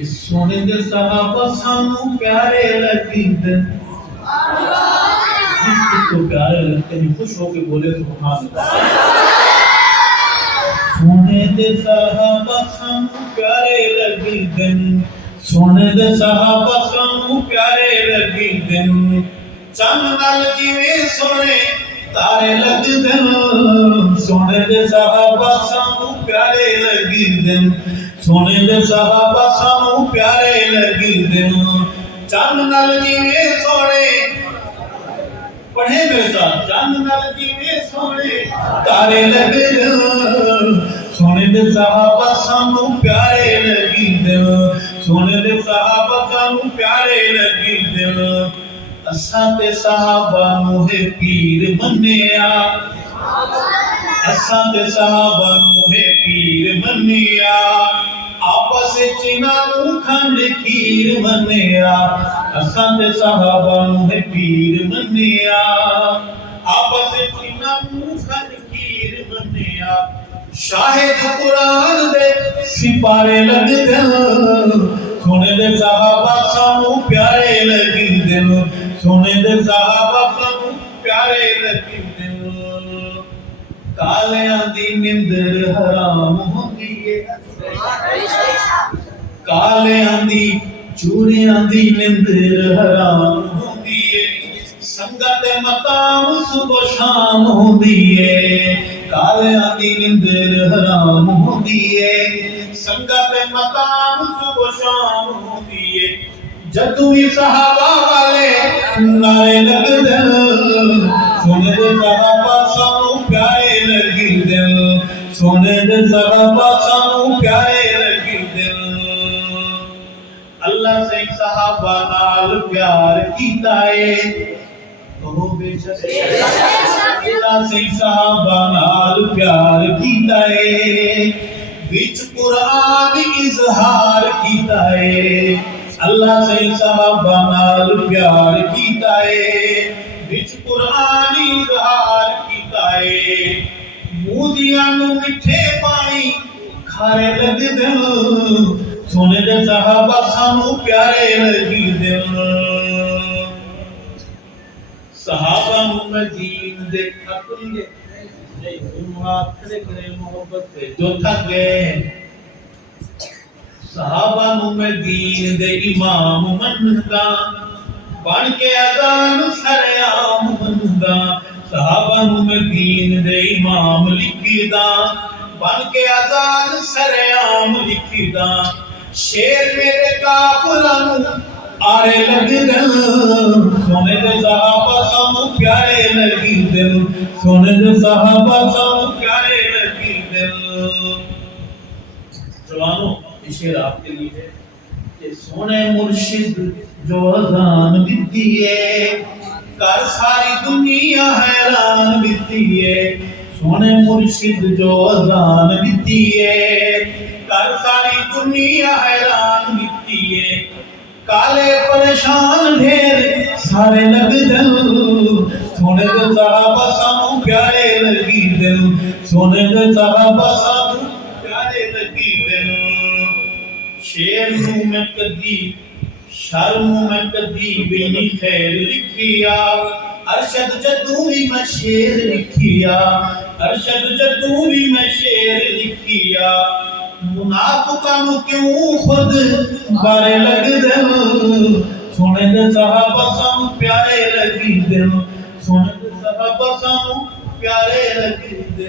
इस सोने दे सहाबा सानू प्यारे लगदे जिसको प्यारे लगते हैं खुश होके बोले सुभान अल्लाह। सोने दे सहाबा सानू प्यारे लगदे सोने दे सहाबा सानू प्यारे लगदे चंद नाल जिवें सोने तारे लगदे सोने दे सहाबा सानू प्यारे लगदे सोने दे सहाबा सानू प्यारे लगदे चंद नाल जिवें सोने पढ़े मेरे साथ चंद नाल जिवें सोने तारे लगदे सोने दे सहाबा सानू प्यारे लगदे सोने दे सहाबा सानू प्यारे लगदे असां ते सहाबा नूं है पीर मन्निया असां ते सहाबा नूं है पीर मन्निया आपस विच इन्हां नूं खंड खीर मन्निया असां ते सहाबा नूं है पीर मन्निया आपस विच इन्हां नूं खंड खीर मन्निया शाहिद कुरान दे सिपारे लगदे सोने दे सहाबा सानू प्यारे लगदे सोने दे सहाबा सानू प्यारे लगदे कालियां दी निंदर हराम होंदी है कालियां दी चूड़ियां दी निंदर हराम होंदी है संगत मकाम सुबह शाम होंदी है कालियां दी निंदर हराम होंदी है संगत मकाम सुबह शाम होंदी है जदू भी सहाबा वाले नारे लगदे सोने दे सहाबा सानू प्यारे लगदे सोने दे सहाबा सानू प्यारे लगदे अल्लाह से सहाबा नाल प्यार कीता है कहो बेशक अल्लाह से सहाबा नाल प्यार कीता है विच कुरान इजहार कीता है अल्लाह से सहाबा नाल प्यार कीता है विच कुरान इजहार कीता है मूदियां नूं मिठे पानी खारे लगदे सोने दे सहाबा सानू प्यारे लगदे सहाबा नूं मदीन दे खतरे मोहब्बत से जो थक गए सहाबा नूं मदीन दे इमाम मनदा बन के अजान सरेआम मनदा सहाबा नूं मदीन दे इमाम लिखदा बन के अजान सरेआम लिखदा शेर मेरे काफिरां नूं आरे लगदे सोने दे सहाबा सानू प्यारे लगदे सोने दे सहाबा सानू प्यारे लगदे जवानों ये शेर आपके लिए है कि सोने मुर्शिद जो अजान दिती है कर सारी दुनिया हैरान दिती है सोने मुर्शिद जो अजान दिती है कर सारी दुनिया हैरान दिती है काले परेशान ढेर सारे लगदे सोने दे सहाबा सानू प्यारे लगदे सोने दे सहाबा सानू प्यारे लगदे शेर नूं मैं कदी शर्म मैं कदी भी नहीं खैर लिखिया अरशद जदू भी मैं शेर लिखिया अरशद जदू भी मैं शेर लिखिया मुनाफिकां नूं क्यों खुद बारे लगदे सोने दे सहाबा सानू प्यारे लगदे सोने दे सहाबा सानू प्यारे लगदे।